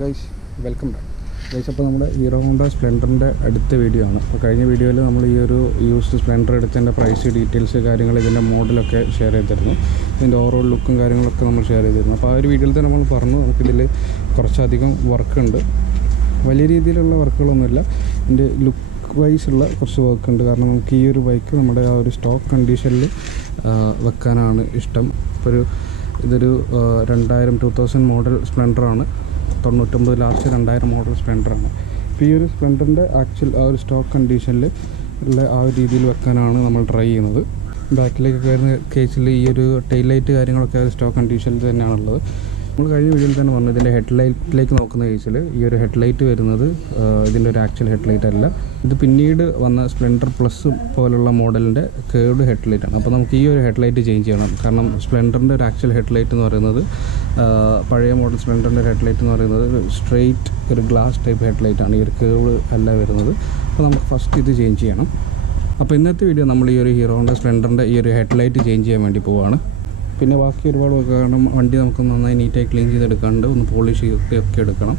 Guys welcome back guys. അപ്പോൾ നമ്മുടെ hero Honda സ്പ്ലെൻഡറിൻ്റെ അടുത്ത വീഡിയോ ആണ്. അപ്പോൾ കഴിഞ്ഞ വീഡിയോയിൽ നമ്മൾ ഈ ഒരു യൂസ്ഡ് സ്പ്ലെൻഡർ എടുത്തതിൻ്റെ പ്രൈസ്, ഡീറ്റെയിൽസ്, കാര്യങ്ങൾ, ഇതിൻ്റെ മോഡലൊക്കെ ഷെയർ ചെയ്തിരുന്നു. ഇതിൻ്റെ ഓവറോൾ ലുക്കും കാര്യങ്ങളൊക്കെ നമ്മൾ ഷെയർ ചെയ്തിരുന്നു. അപ്പോൾ ആ ഒരു വീഡിയോയിൽ തന്നെ നമ്മൾ പറഞ്ഞു നമുക്കിതിൽ കുറച്ചധികം വർക്കുണ്ട്. വലിയ രീതിയിലുള്ള വർക്കുകളൊന്നുമില്ല, ഇതിൻ്റെ ലുക്ക് വൈസുള്ള കുറച്ച് വർക്ക് ഉണ്ട്. കാരണം നമുക്ക് ഈ ഒരു ബൈക്ക് നമ്മുടെ ആ ഒരു സ്റ്റോക്ക് കണ്ടീഷനിൽ വെക്കാനാണ് ഇഷ്ടം. ഇപ്പോൾ ഇതൊരു 2000 മോഡൽ സ്പ്ലെൻഡറാണ്. 99 ലാസ്റ്റ് 2000 മോഡൽ സ്പ്ലെൻഡറാണ്. ഇപ്പോൾ ഈ ഒരു സ്പ്ലെൻഡറിൻ്റെ ആക്ച്വൽ ആ ഒരു സ്റ്റോക്ക് കണ്ടീഷനിൽ ഉള്ള ആ ഒരു രീതിയിൽ വെക്കാനാണ് നമ്മൾ ട്രൈ ചെയ്യുന്നത്. ബാക്കിലേക്ക് കയറുന്ന കേസിൽ ഈ ഒരു ടെയിൽ ലൈറ്റ് കാര്യങ്ങളൊക്കെ സ്റ്റോക്ക് കണ്ടീഷനിൽ തന്നെയാണുള്ളത്. നമ്മൾ കഴിഞ്ഞ വീഡിയോയിൽ തന്നെ പറഞ്ഞു, ഇതിൻ്റെ ഹെഡ്ലൈറ്റിലേക്ക് നോക്കുന്ന കേസിൽ ഈ ഒരു ഹെഡ്ലൈറ്റ് വരുന്നത് ഇതിൻ്റെ ഒരു ആക്ച്വൽ ഹെഡ്ലൈറ്റ് അല്ല. ഇത് പിന്നീട് വന്ന സ്പ്ലെൻഡർ പ്ലസ് പോലുള്ള മോഡലിൻ്റെ കേർഡ് ഹെഡ്ലൈറ്റാണ്. അപ്പോൾ നമുക്ക് ഈ ഒരു ഹെഡ്ലൈറ്റ് ചേഞ്ച് ചെയ്യണം. കാരണം സ്പ്ലെൻഡറിൻ്റെ ഒരു ആക്ച്വൽ ഹെഡ്ലൈറ്റ് എന്ന് പറയുന്നത്, പഴയ മോഡൽ സ്പ്ലെൻഡറിൻ്റെ ഹെഡ്ലൈറ്റ് എന്ന് പറയുന്നത് ഒരു സ്ട്രെയിറ്റ് ഒരു ഗ്ലാസ് ടൈപ്പ് ഹെഡ്ലൈറ്റാണ്. ഈ ഒരു കേർവ് അല്ല വരുന്നത്. അപ്പോൾ നമുക്ക് ഫസ്റ്റ് ഇത് ചേഞ്ച് ചെയ്യണം. അപ്പോൾ ഇന്നത്തെ വീഡിയോ നമ്മൾ ഈ ഒരു ഹീറോ ഹോണ്ട സ്പ്ലെൻഡറിൻ്റെ ഈ ഒരു ഹെഡ്ലൈറ്റ് ചേഞ്ച് ചെയ്യാൻ വേണ്ടി പോവുകയാണ്. പിന്നെ ബാക്കി ഒരുപാട് കാരണം വണ്ടി നമുക്ക് നന്നായി നീറ്റായി ക്ലീൻ ചെയ്തെടുക്കാണ്ട് ഒന്ന് പോളിഷ് ചെയ്തൊക്കെ എടുക്കണം.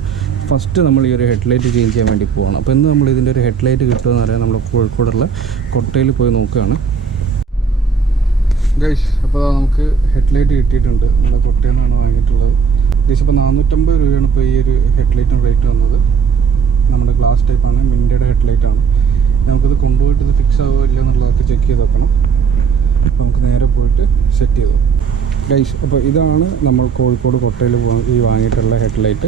ഫസ്റ്റ് നമ്മൾ ഈ ഒരു ഹെഡ്ലൈറ്റ് ചേഞ്ച് ചെയ്യാൻ വേണ്ടി പോവാണ്. അപ്പോൾ ഇന്ന് നമ്മൾ ഇതിൻ്റെ ഒരു ഹെഡ്ലൈറ്റ് കിട്ടുമെന്ന് അറിയാൻ നമ്മൾ കോഴിക്കോടുള്ള കൊട്ടയിൽ പോയി നോക്കുകയാണ് ഗൈസ്. അപ്പോൾ നമുക്ക് ഹെഡ്ലൈറ്റ് കിട്ടിയിട്ടുണ്ട്. നമ്മുടെ കൊട്ടയിൽ നിന്നാണ് വാങ്ങിയിട്ടുള്ളത്. ഏകദേശം ഇപ്പോൾ 450 രൂപയാണ് ഇപ്പോൾ ഈ ഒരു ഹെഡ്ലൈറ്റിന് റേറ്റ് വന്നത്. നമ്മുടെ ഗ്ലാസ് ടൈപ്പാണ്, മിൻറ്റയുടെ ഹെഡ്ലൈറ്റാണ്. നമുക്കിത് കൊണ്ടുപോയിട്ട് ഇത് ഫിക്സ് ആവുമോ ഇല്ല എന്നുള്ളതൊക്കെ ചെക്ക് ചെയ്ത് വെക്കണം. അപ്പോൾ നമുക്ക് നേരെ പോയിട്ട് സെറ്റ് ചെയ്തു ഗൈസ്. അപ്പോൾ ഇതാണ് നമ്മൾ കോഴിക്കോട് കൊട്ടയിൽ ഈ വാങ്ങിയിട്ടുള്ള ഹെഡ്ലൈറ്റ്.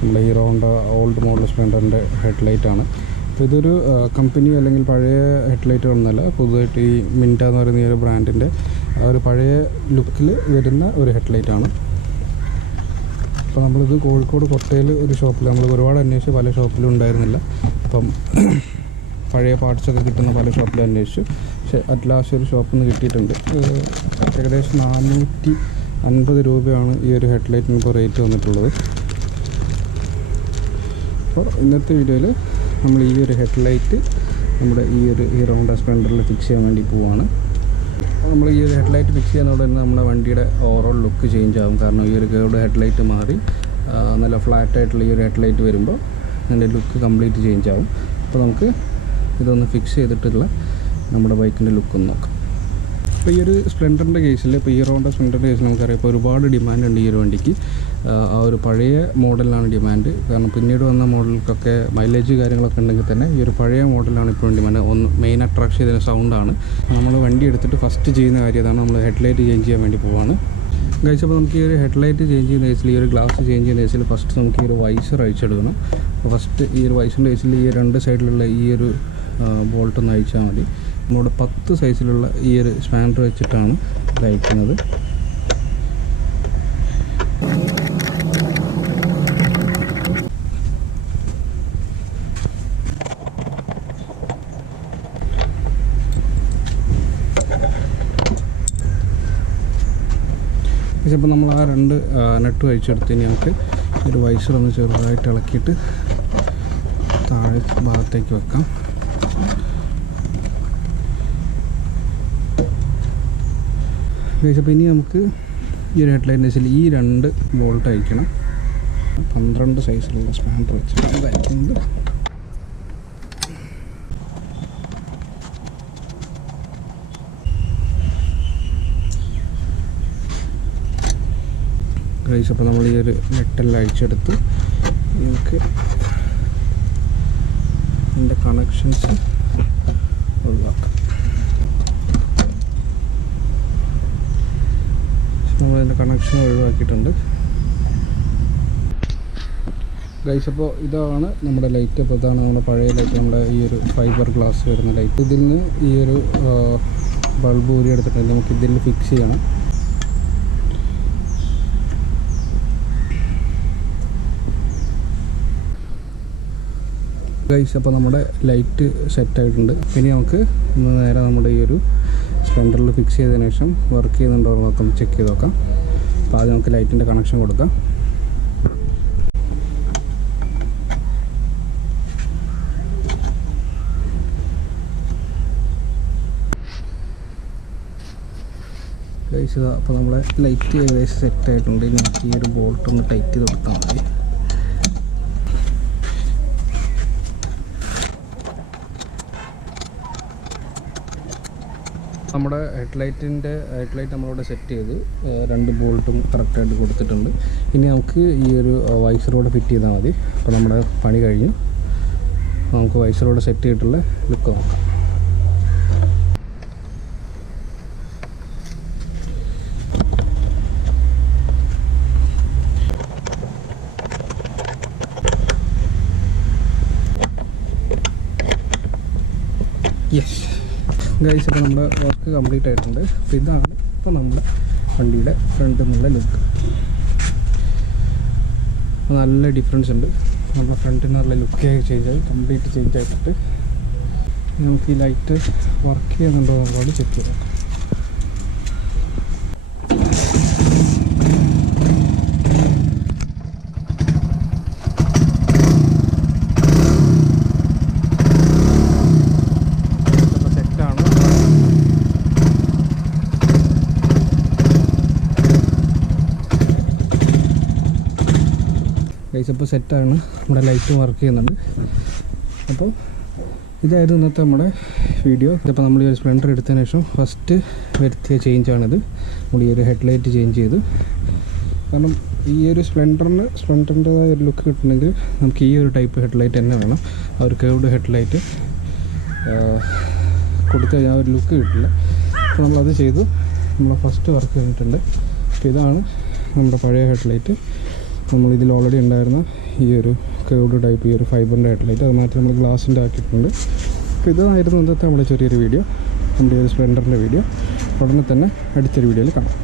നമ്മുടെ ഹീറോ ഹോണ്ട ഓൾഡ് മോഡൽ സ്പ്ലെൻഡറിൻ്റെ ഹെഡ്ലൈറ്റാണ്. അപ്പോൾ ഇതൊരു കമ്പനി അല്ലെങ്കിൽ പഴയ ഹെഡ്ലൈറ്റുകളൊന്നുമല്ല. പുതുതായിട്ട് ഈ മിൻറ്റ എന്ന് പറയുന്ന ഈ ഒരു ബ്രാൻഡിൻ്റെ ഒരു പഴയ ലുക്കിൽ വരുന്ന ഒരു ഹെഡ്ലൈറ്റാണ്. അപ്പോൾ നമ്മളിത് കോഴിക്കോട് കൊട്ടയിൽ ഒരു ഷോപ്പിൽ നമ്മൾ ഒരുപാട് അന്വേഷിച്ച് പല ഷോപ്പിലും ഉണ്ടായിരുന്നില്ല. അപ്പം പഴയ പാർട്സൊക്കെ കിട്ടുന്ന പല ഷോപ്പിലും അന്വേഷിച്ചു. പക്ഷേ അറ്റ് ലാസ്റ്റ് ഒരു ഷോപ്പിൽ നിന്ന് കിട്ടിയിട്ടുണ്ട്. ഏകദേശം 450 രൂപയാണ് ഈ ഒരു ഹെഡ്ലൈറ്റിന് ഇപ്പോൾ റേറ്റ് വന്നിട്ടുള്ളത്. അപ്പോൾ ഇന്നത്തെ വീഡിയോയിൽ നമ്മൾ ഈ ഒരു ഹെഡ്ലൈറ്റ് നമ്മുടെ ഈ ഒരു ഹീറോ ഹോണ്ട സ്പ്ലെൻഡറിൽ ഫിക്സ് ചെയ്യാൻ വേണ്ടി പോവുകയാണ്. അപ്പോൾ നമ്മൾ ഈ ഒരു ഹെഡ്ലൈറ്റ് ഫിക്സ് ചെയ്യുന്നതോടെ തന്നെ നമ്മുടെ വണ്ടിയുടെ ഓവറോൾ ലുക്ക് ചേഞ്ച് ആകും. കാരണം ഈ ഒരു കേർഡ് ഹെഡ്ലൈറ്റ് മാറി നല്ല ഫ്ലാറ്റായിട്ടുള്ള ഈ ഒരു ഹെഡ്ലൈറ്റ് വരുമ്പോൾ അതിൻ്റെ ലുക്ക് കംപ്ലീറ്റ് ചേഞ്ച് ആകും. അപ്പോൾ നമുക്ക് ഇതൊന്ന് ഫിക്സ് ചെയ്തിട്ടുള്ള നമ്മുടെ ബൈക്കിൻ്റെ ലുക്കൊന്ന് നോക്കാം. ഇപ്പോൾ ഈ ഒരു സ്പ്ലെൻഡറിൻ്റെ കേസിൽ, ഇപ്പോൾ ഹീറോ ഹോണ്ട സ്പ്ലെൻഡറിൻ്റെ കേസിൽ നമുക്കറിയാം ഇപ്പോൾ ഒരുപാട് ഡിമാൻഡ് ഉണ്ട് ഈ ഒരു വണ്ടിക്ക്. ആ ഒരു പഴയ മോഡലിനാണ് ഡിമാൻഡ്. കാരണം പിന്നീട് വന്ന മോഡലുകൾക്കൊക്കെ മൈലേജ് കാര്യങ്ങളൊക്കെ ഉണ്ടെങ്കിൽ തന്നെ ഈ ഒരു പഴയ മോഡലാണ് ഇപ്പോഴും ഡിമാൻഡ്. ഒന്ന് മെയിൻ അട്രാക്ഷൻ ചെയ്തതിന് സൗണ്ടാണ്. നമ്മൾ വണ്ടി എടുത്തിട്ട് ഫസ്റ്റ് ചെയ്യുന്ന കാര്യം അതാണ്. നമ്മൾ ഹെഡ്ലൈറ്റ് ചേഞ്ച് ചെയ്യാൻ വേണ്ടി പോവാണ് ഗൈസ്. അപ്പോൾ നമുക്ക് ഈ ഒരു ഹെഡ്ലൈറ്റ് ചേഞ്ച് ചെയ്യുന്ന കേസിൽ, ഈ ഒരു ഗ്ലാസ് ചേഞ്ച് ചെയ്യുന്ന കേസിൽ ഫസ്റ്റ് നമുക്ക് ഈ ഒരു വൈസർ അഴിച്ചെടുക്കണം. അപ്പോൾ ഫസ്റ്റ് ഈ ഒരു വൈസറിൻ്റെ കേസിൽ ഈ രണ്ട് സൈഡിലുള്ള ഈ ഒരു ബോൾട്ടൊന്ന് അഴിച്ചാൽ മതി. നമ്മുടെ 10 സൈസിലുള്ള ഈ ഒരു സ്പാനർ വെച്ചിട്ടാണ് ഇത് അഴിക്കുന്നത്. ഇപ്പോൾ നമ്മൾ ആ 2 നട്ട് അഴിച്ചെടുത്ത് ഇനി നമുക്ക് ഒരു വൈസർ ഒന്ന് ചെറുതായിട്ട് ഇളക്കിയിട്ട് താഴെ ഭാഗത്തേക്ക് വെക്കാം. അപ്പോൾ ഇനി നമുക്ക് ഈ ഒരു ഹെഡ്ലൈറ്റിൻ്റെ വെച്ചാൽ ഈ 2 ബോൾട്ട് അയക്കണം. 12 സൈസിലുള്ള സ്പാനർ വെച്ചിട്ടാണ് അത് അയക്കുന്നത്. ഗൈസ്, അപ്പോൾ നമ്മൾ ഈ ഒരു നെട്ടെല്ലാം അഴിച്ചെടുത്ത് നമുക്ക് ഇതിൻ്റെ കണക്ഷൻസ് ഒഴിവാക്കാം. നമ്മളതിൻ്റെ കണക്ഷൻ ഒഴിവാക്കിയിട്ടുണ്ട് ഗൈസ്. അപ്പോൾ ഇതാണ് നമ്മുടെ ലൈറ്റ്. അപ്പോൾ ഇതാണ് നമ്മുടെ പഴയ ലൈറ്റ്, നമ്മുടെ ഈ ഒരു ഫൈബർ ഗ്ലാസ് വരുന്ന ലൈറ്റ്. ഇതിൽ നിന്ന് ഈ ഒരു ബൾബ് ഊരി എടുത്തിട്ടുണ്ട്. നമുക്ക് ഇതിൽ ഫിക്സ് ചെയ്യണം. ഗൈസ്, അപ്പോൾ നമ്മുടെ ലൈറ്റ് സെറ്റായിട്ടുണ്ട്. ഇനി നമുക്ക് നേരെ നമ്മുടെ ഈ ഒരു സ്പ്ലെൻഡറിൽ ഫിക്സ് ചെയ്തതിന് ശേഷം വർക്ക് ചെയ്യുന്നുണ്ടോ നോക്കാം, ചെക്ക് ചെയ്ത് നോക്കാം. അപ്പോൾ ആദ്യം നമുക്ക് ലൈറ്റിൻ്റെ കണക്ഷൻ കൊടുക്കാം. ഗൈസ്, അപ്പോൾ നമ്മളെ ലൈറ്റ് ഏകദേശം സെറ്റായിട്ടുണ്ട്. ഇനി നമുക്ക് ഈ ഒരു ബോൾട്ട് ഒന്ന് ടൈറ്റ് ചെയ്ത് കൊടുത്താൽ മതി. നമ്മുടെ ഹെഡ്ലൈറ്റ് നമ്മളിവിടെ സെറ്റ് ചെയ്ത് 2 ബോൾട്ടും കറക്റ്റായിട്ട് കൊടുത്തിട്ടുണ്ട്. ഇനി നമുക്ക് ഈ ഒരു വൈസറോടെ ഫിറ്റ് ചെയ്താൽ മതി. അപ്പോൾ നമ്മുടെ പണി കഴിഞ്ഞു. നമുക്ക് വൈസറോടെ സെറ്റ് ചെയ്തിട്ടുള്ള ലുക്ക് നോക്കാം. യെസ് ഗൈസ്, ഇപ്പോൾ നമ്മുടെ വർക്ക് കംപ്ലീറ്റ് ആയിട്ടുണ്ട്. അപ്പോൾ ഇതാണ് ഇപ്പോൾ നമ്മുടെ വണ്ടിയുടെ ഫ്രണ്ടിൽ നിന്നുള്ള ലുക്ക്. നല്ല ഡിഫറൻസ് ഉണ്ട്. നമ്മുടെ ഫ്രണ്ടിൽ നിന്നുള്ള ലുക്ക് കംപ്ലീറ്റ് ചേഞ്ച് ആയിട്ടുണ്ട്. നമുക്ക് ഈ ലൈറ്റ് വർക്ക് ചെയ്യുന്നുണ്ടോ എന്നുള്ളത് ചെക്ക് ചെയ്യാം. ഇപ്പോൾ സെറ്റാണ്. നമ്മുടെ ലൈറ്റ് വർക്ക് ചെയ്യുന്നുണ്ട്. അപ്പോൾ ഇതായിരുന്നു ഇന്നത്തെ നമ്മുടെ വീഡിയോ. ഇതിപ്പോൾ നമ്മൾ ഈ ഒരു സ്പ്ലെൻഡർ എടുത്തതിന് ശേഷം ഫസ്റ്റ് വരുത്തിയ ചേഞ്ചാണിത്. നമ്മൾ ഈ ഒരു ഹെഡ്ലൈറ്റ് ചേഞ്ച് ചെയ്തു. കാരണം ഈ ഒരു സ്പ്ലെൻഡറിൻ്റെതായ ഒരു ലുക്ക് കിട്ടണമെങ്കിൽ നമുക്ക് ഈ ഒരു ടൈപ്പ് ഹെഡ്ലൈറ്റ് തന്നെ വേണം. ആ ഒരു കേർവ്ഡ് ഹെഡ്ലൈറ്റ് കൊടുത്തു കഴിഞ്ഞാൽ ആ ഒരു ലുക്ക് കിട്ടില്ല. അപ്പോൾ നമ്മളത് ചെയ്തു. നമ്മളെ ഫസ്റ്റ് വർക്ക് കഴിഞ്ഞിട്ടുണ്ട്. അപ്പോൾ ഇതാണ് നമ്മുടെ പഴയ ഹെഡ്ലൈറ്റ്. നമ്മളിതിൽ ഓൾറെഡി ഉണ്ടായിരുന്ന ഈ ഒരു കേർവ്ഡ് ടൈപ്പ് ഈ ഒരു ഫൈബറിൻ്റെ ഹെഡ്ലൈറ്റ് അത് മാറ്റി നമ്മൾ ഗ്ലാസിൻ്റെ ആക്കിയിട്ടുണ്ട്. അപ്പോൾ ഇതായിരുന്നു ഇന്നത്തെ നമ്മുടെ ചെറിയൊരു വീഡിയോ, നമ്മുടെ ഒരു സ്പ്ലെൻഡറിൻ്റെ വീഡിയോ. ഉടനെ തന്നെ അടുത്തൊരു വീഡിയോയിൽ കാണാം.